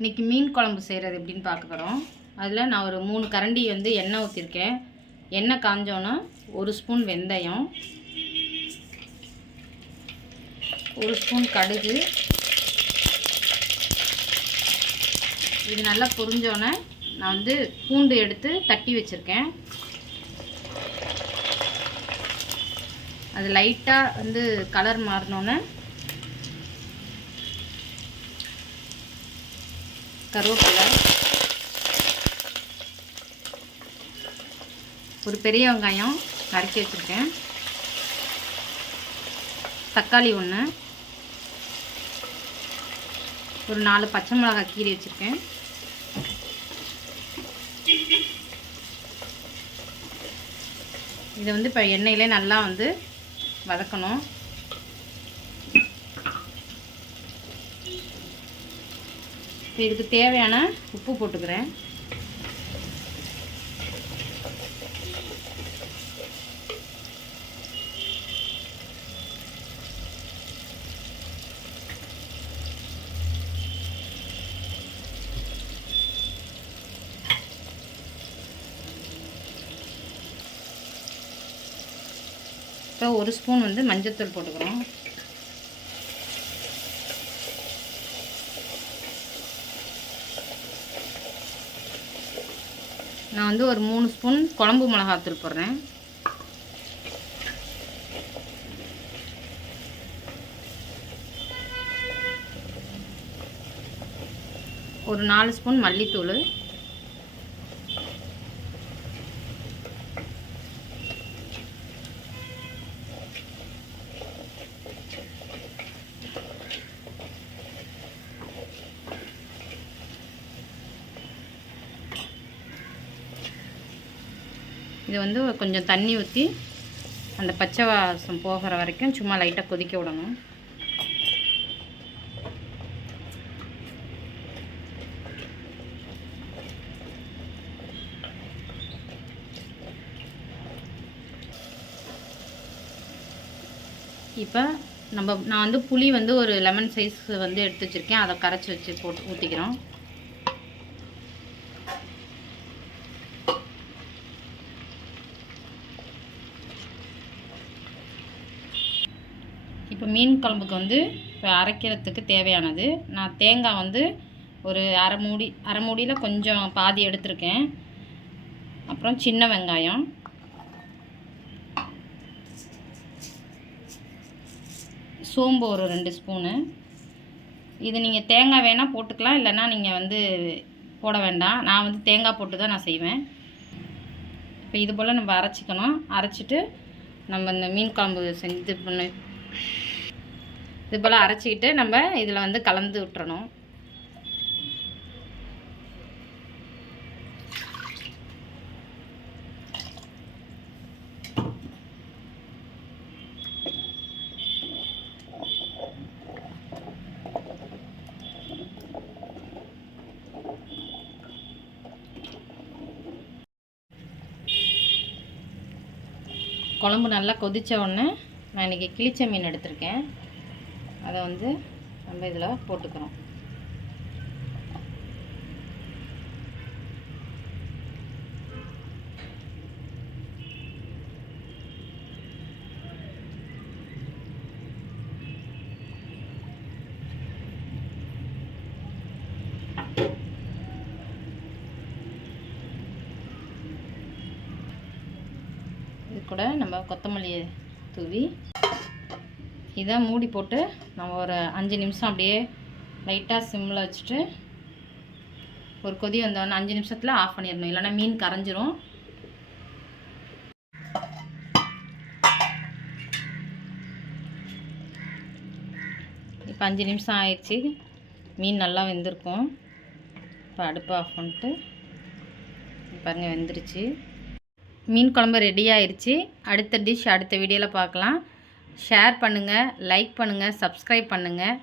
இன்றைக்கி மீன் குழம்பு செய்கிறது எப்படின்னு பார்க்க போகிறோம். அதில் நான் ஒரு 3 கரண்டி வந்து எண்ணெய் ஊற்றிருக்கேன். எண்ணெய் காஞ்சோன்னா 1 ஸ்பூன் வெந்தயம், 1 ஸ்பூன் கடுகு. இது நல்லா பொரிஞ்சோன்னே நான் வந்து பூண்டு எடுத்து தட்டி வச்சுருக்கேன். அது லைட்டாக வந்து கலர் மாறினோன்னே கருவேப்பிலை, ஒரு பெரிய வெங்காயம் நறுக்கி வச்சுருக்கேன், தக்காளி 1, ஒரு 4 பச்சை மிளகாய் கீறி வச்சுருக்கேன். இதை வந்து இப்போ எண்ணெயிலே நல்லா வந்து வதக்கணும். இதுக்கு தேவையான உப்பு போட்டுக்கிறேன். இப்போ 1 ஸ்பூன் வந்து மஞ்சள்தூள் போட்டுக்கிறோம். நான் வந்து ஒரு 3 ஸ்பூன் குழம்பு மிளகாத்தூள் போடுறேன். ஒரு 4 ஸ்பூன் மல்லித்தூள், இது வந்து கொஞ்சம் தண்ணி ஊற்றி அந்த பச்சை வாசம் போகிற வரைக்கும் சும்மா லைட்டாக கொதிக்க விடணும். இப்போ நான் வந்து புளி வந்து ஒரு லெமன் சைஸ் வந்து எடுத்து வச்சுருக்கேன். அதை கரைச்சி வச்சு போட்டு ஊற்றிக்கிறோம். இப்போ மீன் குழம்புக்கு வந்து இப்போ அரைக்கிறதுக்கு தேவையானது, நான் தேங்காய் வந்து ஒரு அரை மூடியில் கொஞ்சம் பாதி எடுத்திருக்கேன். அப்புறம் சின்ன வெங்காயம், சோம்பு ஒரு 2 ஸ்பூனு. இது நீங்கள் தேங்காய் வேணால் போட்டுக்கலாம், இல்லைன்னா நீங்கள் வந்து போட வேண்டாம். நான் வந்து தேங்காய் போட்டு தான் நான் செய்வேன். இப்போ இது போல் நம்ம அரைச்சிக்கணும். அரைச்சிட்டு நம்ம இந்த மீன் குழம்பு செஞ்சு இது போல் அரைச்சிக்கிட்டு நம்ம இதில் வந்து கலந்து விட்டுறணும். குழம்பு நல்லா கொதித்த உடனே நான் இன்றைக்கி கிளிச்ச மீன் எடுத்திருக்கேன். அதை வந்து நம்ம இதில் போட்டுக்கிறோம். இது கூட நம்ம கொத்தமல்லியை தூவி இதை மூடி போட்டு நம்ம ஒரு 5 நிமிஷம் அப்படியே லைட்டாக சிம்மில் வச்சுட்டு ஒரு கொதி வந்தோடனே 5 நிமிஷத்தில் ஆஃப் பண்ணிடணும், இல்லைன்னா மீன் கரைஞ்சிரும். இப்போ 5 நிமிஷம் ஆயிடுச்சு, மீன் நல்லா வெந்திருக்கும். இப்போ அடுப்பு ஆஃப் பண்ணிட்டு பாருங்கள் வெந்துருச்சு. மீன் குழம்பு ரெடி ஆயிடுச்சு. அடுத்த டிஷ் அடுத்த வீடியோவில் பார்க்கலாம். ஷேர் பண்ணுங்கள், லைக் பண்ணுங்கள், சப்ஸ்கிரைப் பண்ணுங்கள்.